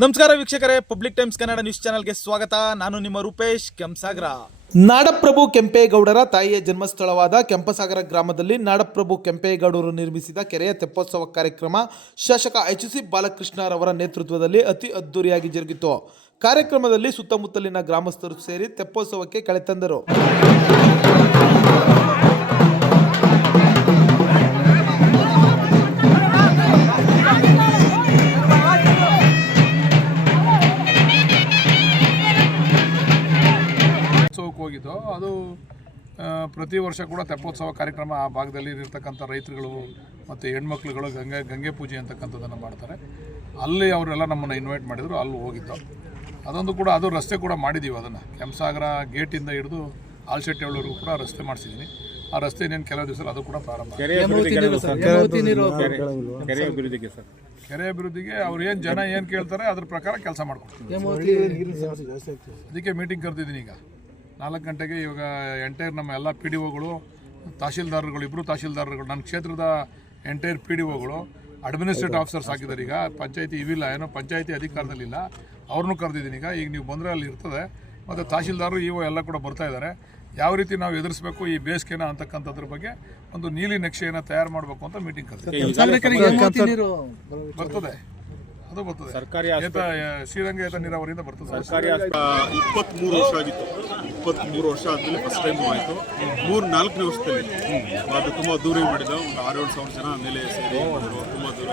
ನಮಸ್ಕಾರ ವೀಕ್ಷಕರೇ, public times Kannada news ಚಾನೆಲ್ಗೆ ಸ್ವಾಗತ. ನಾನು ನಿಮ್ಮ ರೂಪೇಶ್ ಕೆಂಪಸಾಗರ. ನಾಡಪ್ರಭು ಕೆಂಪೇಗೌಡರ ತಾಯಿಯ ಜನ್ಮಸ್ಥಳವಾದ ಕೆಂಪಸಾಗರ ಗ್ರಾಮದಲ್ಲಿ ನಾಡಪ್ರಭು ಕೆಂಪೇಗೌಡರು ನಿರ್ಮಿಸಿದ ಕೆರೆಯ ತೆಪ್ಪೋತ್ಸವ ಕಾರ್ಯಕ್ರಮ ಶಾಸಕ ಎಚ್.ಸಿ. ಬಾಲಕೃಷ್ಣರವರ ನೇತೃತ್ವದಲ್ಲಿ ಅತಿ ಅದ್ದೂರಿಯಾಗಿ ಜರುಗಿತು. ಕಾರ್ಯಕ್ರಮದಲ್ಲಿ ಸುತ್ತಮುತ್ತಲಿನ ಗ್ರಾಮಸ್ಥರು ಸೇರಿ ತೆಪ್ಪೋತ್ಸವಕ್ಕೆ ಕಳೆ ತಂದರು. ಹೋಗಿದ್ದು ಅದು ಪ್ರತಿ ವರ್ಷ ಕೂಡ ತೆಪ್ಪೋತ್ಸವ ಕಾರ್ಯಕ್ರಮ ಆ ಭಾಗದಲ್ಲಿ ಇರ್ತಕ್ಕಂಥ ರೈತರುಗಳು ಮತ್ತು ಹೆಣ್ಮಕ್ಳುಗಳು ಗಂಗೆ ಪೂಜೆ ಅಂತಕ್ಕಂಥದ್ದನ್ನು ಮಾಡ್ತಾರೆ. ಅಲ್ಲಿ ಅವರೆಲ್ಲ ನಮ್ಮನ್ನು ಇನ್ವೈಟ್ ಮಾಡಿದರು, ಅಲ್ಲಿ ಹೋಗಿದ್ದು. ಅದೊಂದು ಕೂಡ ಅದು ರಸ್ತೆ ಕೂಡ ಮಾಡಿದ್ದೀವಿ. ಅದನ್ನು ಕೆಂಪಸಾಗರ ಗೇಟಿಂದ ಹಿಡಿದು ಆಲ್ಶೆಟ್ಟಿವರೆಗೂ ಕೂಡ ರಸ್ತೆ ಮಾಡಿಸಿದ್ದೀನಿ. ಆ ರಸ್ತೆ ಇನ್ನೇನು ಕೆಲವು ದಿವಸ ಅದು ಕೂಡ ಪ್ರಾರಂಭ. ಕೆರೆ ಅಭಿವೃದ್ಧಿಗೆ ಅವ್ರು ಏನು ಜನ ಏನು ಕೇಳ್ತಾರೆ ಅದ್ರ ಪ್ರಕಾರ ಕೆಲಸ ಮಾಡ್ಕೊಡ್ತೀವಿ. ಅದಕ್ಕೆ ಮೀಟಿಂಗ್ ಕರೆದಿದ್ದೀನಿ. ಈಗ 4 ಗಂಟೆಗೆ ಇವಾಗ ಎಂಟೈರ್ ನಮ್ಮ ಎಲ್ಲ ಪಿ ಡಿ ಒಗಳು, ತಹಶೀಲ್ದಾರ್ಗಳು, ಇಬ್ಬರು ತಹಶೀಲ್ದಾರ್ಗಳು, ನನ್ನ ಕ್ಷೇತ್ರದ ಎಂಟೈರ್ ಪಿ ಡಿ ಒಗಳು, ಅಡ್ಮಿನಿಸ್ಟ್ರೇಟಿವ್ ಆಫೀಸರ್ಸ್ ಹಾಕಿದ್ದಾರೆ. ಈಗ ಪಂಚಾಯತಿ ಇವಿಲ್ಲ, ಏನೋ ಪಂಚಾಯತಿ ಅಧಿಕಾರದಲ್ಲಿಲ್ಲ, ಅವ್ರನ್ನೂ ಕರೆದಿದ್ದೀನಿ. ಈಗ ನೀವು ಬಂದರೆ ಅಲ್ಲಿ ಇರ್ತದೆ. ಮತ್ತು ತಹಶೀಲ್ದಾರರು ಇವು ಎಲ್ಲ ಕೂಡ ಬರ್ತಾ ಇದ್ದಾರೆ. ಯಾವ ರೀತಿ ನಾವು ಎದುರಿಸಬೇಕು ಈ ಬೇಸಿಗೆನ ಅಂತಕ್ಕಂಥದ್ರ ಬಗ್ಗೆ ಒಂದು ನೀಲಿ ನಕ್ಷೆಯನ್ನು ತಯಾರು ಮಾಡಬೇಕು ಅಂತ ಮೀಟಿಂಗ್ ಕರೆದಿದ್ದೀನಿ. ಬರ್ತದೆ, ಅದು ಬರ್ತದೆ. ಸರ್ಕಾರಿ ಶ್ರೀರಂಗ ಏತ ನೀರಾವರಿಯಿಂದ ಬರ್ತದೆ. ಸರ್ಕಾರಿ 23 ವರ್ಷ ಆಗಿತ್ತು. 23 ವರ್ಷ ಆದಮೇಲೆ ಫಸ್ಟ್ ಟೈಮ್ ಆಯಿತು. 3-4ನೇ ವರ್ಷದಲ್ಲಿ ಅದು ತುಂಬ ದೂರ ಮಾಡಿದ ಒಂದು 6-7 ಸಾವಿರ ಜನ ಮೇಲೆ ಸೇರಿ ತುಂಬ ದೂರ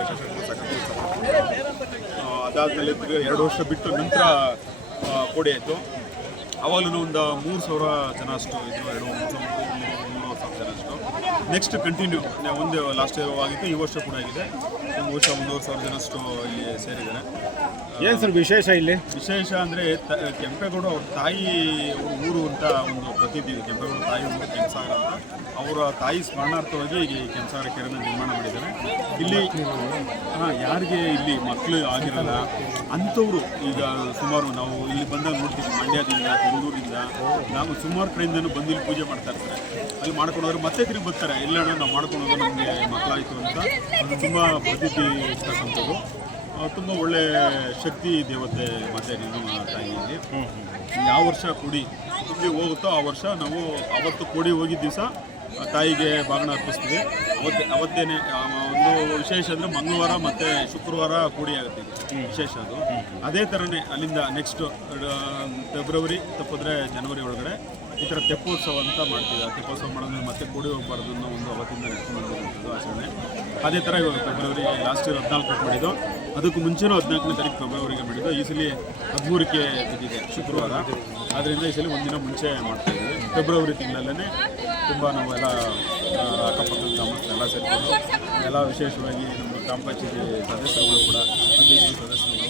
ಅದಾದಮೇಲೆ 2 ವರ್ಷ ಬಿಟ್ಟು ನಂತರ ಕೋಡಿ ಆಯಿತು. ಆವಾಗಲೂ ಒಂದು 3,000 ಜನ ಅಷ್ಟು ಇದ್ರು, 3,000 ಜನ ಅಷ್ಟು. ನೆಕ್ಸ್ಟ್ ಕಂಟಿನ್ಯೂ ಒಂದು ಲಾಸ್ಟ್ ಇಯರ್ ಆಗಿತ್ತು, ಈ ವರ್ಷ ಕೂಡ ಆಗಿದೆ. ಒಂದು ವರ್ಷ 1,500 ಜನ ಅಷ್ಟು ಇಲ್ಲಿ ಸೇರಿದ್ದಾರೆ. ಏನು ಸರ್ ವಿಶೇಷ ಇಲ್ಲಿ? ವಿಶೇಷ ಅಂದರೆ ಕೆಂಪೇಗೌಡ ಅವ್ರ ತಾಯಿ ಊರು ಅಂತ ಒಂದು ಪ್ರತೀತಿ ಇದೆ. ಕೆಂಪೇಗೌಡ ತಾಯಿ ಊರು ಕೆಂಪಸಾಗರ ಅಂತ. ಅವರ ತಾಯಿ ಸ್ಮರಣಾರ್ಥವಾಗಿ ಈಗ ಕೆಂಪಸಾಗರ ಕೆರೆನ ನಿರ್ಮಾಣ ಮಾಡಿದ್ದಾರೆ. ಇಲ್ಲಿ ಯಾರಿಗೆ ಇಲ್ಲಿ ಮಕ್ಕಳು ಆಗಿರಲ್ಲ ಅಂಥವ್ರು ಈಗ ಸುಮಾರು ನಾವು ಇಲ್ಲಿ ಬಂದಾಗ ನೋಡ್ತೀವಿ. ಮಂಡ್ಯದಿಂದ, ಬೆಂಗಳೂರಿಂದ, ನಾವು ಸುಮಾರು ಕಡೆಯಿಂದನೂ ಬಂದು ಇಲ್ಲಿ ಪೂಜೆ ಮಾಡ್ತಾ ಇರ್ತಾರೆ. ಅಲ್ಲಿ ಮಾಡ್ಕೊಂಡವ್ರು ಮತ್ತೆ ತಿರುಗಿ ಬರ್ತಾರೆ. ಎಲ್ಲಣ್ಣ ನಾವು ಮಾಡ್ಕೊಳೋದು ನಮಗೆ ಮಕ್ಕಳಾಯಿತು ಅಂತ. ಅದು ತುಂಬ ಪ್ರತೀತಿ ಇರ್ತಕ್ಕಂಥದ್ದು. ತುಂಬ ಒಳ್ಳೆ ಶಕ್ತಿ ದೇವತೆ ಮತ್ತೆ ನಿಮ್ಮ ತಾಯಿಯಲ್ಲಿ. ಯಾವ ವರ್ಷ ಕೂಡಿ ಹೋಗುತ್ತೋ ಆ ವರ್ಷ ನಾವು ಅವತ್ತು ಕೂಡಿ ಹೋಗಿದ್ದ ದಿವಸ ತಾಯಿಗೆ ಬಾಗಿನ ಅರ್ಪಿಸ್ತೀವಿ. ಅವತ್ತೇನೆ ಒಂದು ವಿಶೇಷ ಅಂದರೆ ಮಂಗಳವಾರ ಮತ್ತು ಶುಕ್ರವಾರ ಕೂಡಿ ಆಗುತ್ತೆ. ಇದು ವಿಶೇಷ. ಅದು ಅದೇ ಥರನೇ ಅಲ್ಲಿಂದ ನೆಕ್ಸ್ಟ್ ಫೆಬ್ರವರಿ ತಪ್ಪಿದ್ರೆ ಜನವರಿ ಒಳಗಡೆ ಈ ಥರ ತೆಪ್ಪೋತ್ಸವ ಅಂತ ಮಾಡ್ತೀವಿ. ಆ ತೆಪ್ಪೋತ್ಸವ ಮಾಡೋದ್ರೆ ಮತ್ತೆ ಕೂಡಿ ಹೋಗ್ಬಾರ್ದು ಅನ್ನೋ ಒಂದು ಅವತ್ತಿಂದ ನೆಟ್ಕೊಂಡು ಆಚರಣೆ. ಅದೇ ಥರ ಇವಾಗ ಫೆಬ್ರವರಿ ಲಾಸ್ಟ್ ಇಯರ್ 14ಕ್ಕೆ ಮಾಡಿದ್ದು. ಅದಕ್ಕೂ ಮುಂಚೆನೂ 14ನೇ ತಾರೀಕು ಫೆಬ್ರವರಿಗೆ ಮಾಡಿದ್ದು. ಈ ಸಲ 13ಕ್ಕೆ ಬಿದ್ದಿದೆ ಶುಕ್ರವಾರ. ಆದ್ದರಿಂದ ಈ ಸಲ ಒಂದಿನ ಮುಂಚೆ ಮಾಡ್ತಾಯಿದ್ದೀವಿ. ಫೆಬ್ರವರಿ ತಿಂಗಳಲ್ಲೇ ತುಂಬ ನಾವೆಲ್ಲ ಅಕ್ಕಪಕ್ಕದ ಗ್ರಾಮಸ್ಥರು ಎಲ್ಲ ಸೇರಿಕೊಂಡು ಎಲ್ಲ ವಿಶೇಷವಾಗಿ ನಮ್ಮ ಗ್ರಾಮ ಪಂಚಾಯತಿ ಸದಸ್ಯರುಗಳು ಕೂಡ, ಅಧ್ಯಕ್ಷರು, ಸದಸ್ಯರುಗಳು,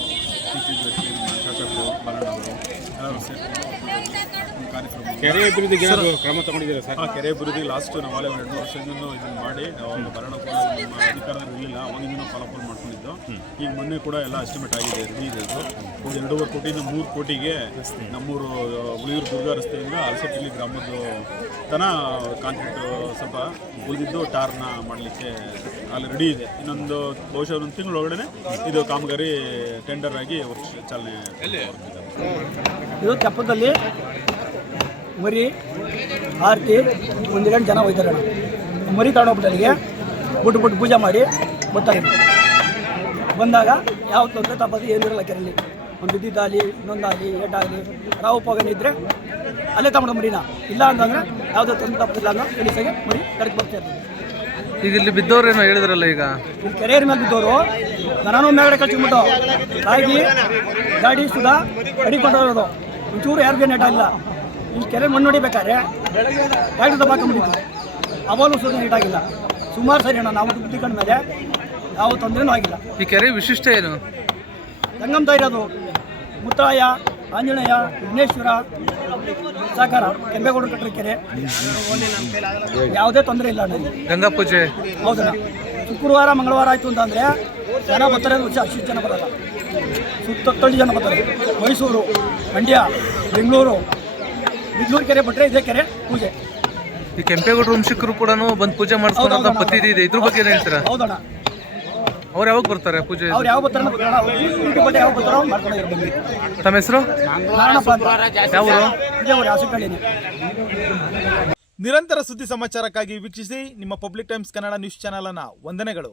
ಶಾಸಕರು, ಬಾಲಣ್ಣವರು ಎಲ್ಲರೂ ಸೇರಿಕೊಂಡು ಕಾರ್ಯಕ್ರಮ. ಕೆರೆ ಅಭಿವೃದ್ಧಿಗೆ ಕ್ರಮ ತಗೊಂಡಿದ್ದೀರಾ ಸರ್? ಕೆರೆ ಅಭಿವೃದ್ಧಿ ಲಾಸ್ಟ್ ನಾವಲ್ಲೇ 2 ವರ್ಷದಿಂದ ಇದನ್ನು ಮಾಡಿ ಅವಾಗ ಭರಣ ಕೂಡ ನಮ್ಮ ಅಧಿಕಾರದಲ್ಲಿ ಇರಲಿಲ್ಲ. ಅವಾಗಿಂದ ಫಾಲೋಅಪ್ ಮಾಡ್ಕೊಂಡಿದ್ದು. ಈಗ ಮೊನ್ನೆ ಕೂಡ ಎಲ್ಲ ಎಸ್ಟಿಮೇಟ್ ಆಗಿದೆ. ಇದು ಒಂದು 2.5 ಕೋಟಿಯಿಂದ 3 ಕೋಟಿಗೆ ನಮ್ಮೂರು ಉಳಿಯೂರು ದುರ್ಗ ರಸ್ತೆಯಿಂದ ಅಲಸಟ್ಟಿಲಿ ಗ್ರಾಮದ ತನ ಕಾಂಕ್ರೀಟ್ ಸ್ವಲ್ಪ ಉಳಿದಿದ್ದು ಟಾರ್ನ ಮಾಡಲಿಕ್ಕೆ ಅಲ್ಲಿ ರೆಡಿ ಇದೆ. ಇನ್ನೊಂದು ಬಹುಶಃ 1 ತಿಂಗಳೊಳಗಡೆ ಇದು ಕಾಮಗಾರಿ ಟೆಂಡರ್ ಆಗಿ ಚಾಲನೆ. ಇದು ತೆಪ್ಪದಲ್ಲಿ ಮರಿ ಆರತಿ 1 ಗಂಟೆ ಜನ ಹೋಯ್ತಾರೆ. ಮರಿ ತಗೊಂಡೋಗ್ಬಿಟ್ಟಲ್ಲಿಗೆ ಬಿಟ್ಟು ಪೂಜೆ ಮಾಡಿ ಬರ್ತಾರೆ. ಬಂದಾಗ ಯಾವ ತೊಂದರೆ ತಪ್ಪದು ಏನಿರಲ್ಲ. ಕೆರೆಯಲ್ಲಿ ಒಂದು ಬಿದ್ದಿದ್ದಾಗಲಿ, ಇನ್ನೊಂದಾಗಲಿ, ಏಟಾಗಲಿ, ರಾವುಪೋಗನಿದ್ದರೆ ಅಲ್ಲೇ ತಗೊಂಡು ಮರಿನ. ಇಲ್ಲ ಅಂತಂದರೆ ಯಾವುದೇ ತೊಂದರೆ ತಪ್ಪದಿಲ್ಲ ಅನ್ನೋ ಕೆಲಸಕ್ಕೆ ಮರಿ ಕರೆಕ್ಟ್ ಬರ್ತಾ ಇರ್ತದೆ. ಈಗ ಇಲ್ಲಿ ಬಿದ್ದವ್ರೇನೋ ಹೇಳಿದ್ರಲ್ಲ, ಈಗ ಇಲ್ಲಿ ಕೆರೆಯ ಮೇಲೆ ಬಿದ್ದವರು ದನನೂ ಮೇಗಡೆ ಕಚ್ಚಿಬಿಟ್ಟು ತಾಯಿ ಗಾಡಿ ಸುಧಾ ಅಡಿಕೊಂಡಿರೋದು. ಒಂಚೂರು ಯಾರಿಗೂ ನೆಟ್ಟಾಗಿಲ್ಲ. ಇಲ್ಲಿ ಕೆರೆ ಮಣ್ಣು ಹೊಡಿಬೇಕಾದ್ರೆ ಗಾಡಿ ತಪ್ಪಾಕೊಂಡ್ಬಿಟ್ಟಿತ್ತು. ಅವಾಗಲೂ ಸುಧಾ ನೀಟಾಗಿಲ್ಲ. ಸುಮಾರು ಸರಿ ನಾವು ಬುದ್ಧಿಕೊಂಡ ಮೇಲೆ ಯಾವ ತೊಂದರೆನೂ ಆಗಿಲ್ಲ. ಈ ಕೆರೆ ವಿಶಿಷ್ಟ ಏನು? ಗಂಗಮ್ಮ ಇರೋದು ಮುತ್ತಾಯ, ಆಂಜನೇಯ, ವಿಘ್ನೇಶ್ವರ ಸಾಕಾರ ಕೆಂಪೇಗೌಡರು ಕಟ್ಟರೆ ಕೆರೆ. ಯಾವುದೇ ತೊಂದರೆ ಇಲ್ಲ. ಗಂಗಾ ಪೂಜೆ ಹೌದಣ್ಣ. ಶುಕ್ರವಾರ ಮಂಗಳವಾರ ಆಯಿತು ಅಂತಂದರೆ ಜನ ಬರ್ತಾರೆ. ಅಷ್ಟು ಜನ ಬರೋಲ್ಲ. ಸುತ್ತೊತ್ತಲು ಜನ ಬರ್ತಾರೆ. ಮೈಸೂರು, ಮಂಡ್ಯ, ಬೆಂಗಳೂರು ಕೆರೆ ಬಿಟ್ಟರೆ ಇದೇ ಕೆರೆ ಪೂಜೆ. ಈ ಕೆಂಪೇಗೌಡರು ವಂಶಿಕರು ಕೂಡ ಬಂದು ಪೂಜೆ ಮಾಡಿಸ್ಕೊಳ್ಳೋ ಪದ್ಧತಿ ಇದೆ. ಇದ್ರ ಬಗ್ಗೆ ಏನು ಹೇಳ್ತೀರಾ? ಹೌದಣ್ಣ. ಅವ್ರು ಯಾವಾಗ ಬರ್ತಾರೆ ಪೂಜೆ? ಅವ್ರು ಯಾವ ಬರ್ತಾರೋ ಗೊತ್ತಿಲ್ಲ. ಅವ್ರು ಡ್ಯೂಟಿ ಬಟ್ಟೆ ಯಾವ ಬರ್ತಾರೋ ಮಾಡ್ಕೊಂಡು ಬಂದ್ವಿ. ತಮ್ಮ ಹೆಸರು? ನಾರಾಯಣಪ್ಪ ಅಂತ. ಯಾವ ಊರು? ಇದೇ ಊರು, ಹಸುಕಳ್ಳಿನೇ. ನಿರಂತರ ಸುದ್ದಿ ಸಮಾಚಾರಕ್ಕಾಗಿ ವೀಕ್ಷಿಸಿ ನಿಮ್ಮ public times Kannada news channel ಅನ್ನ ವಂದನೆಗಳು.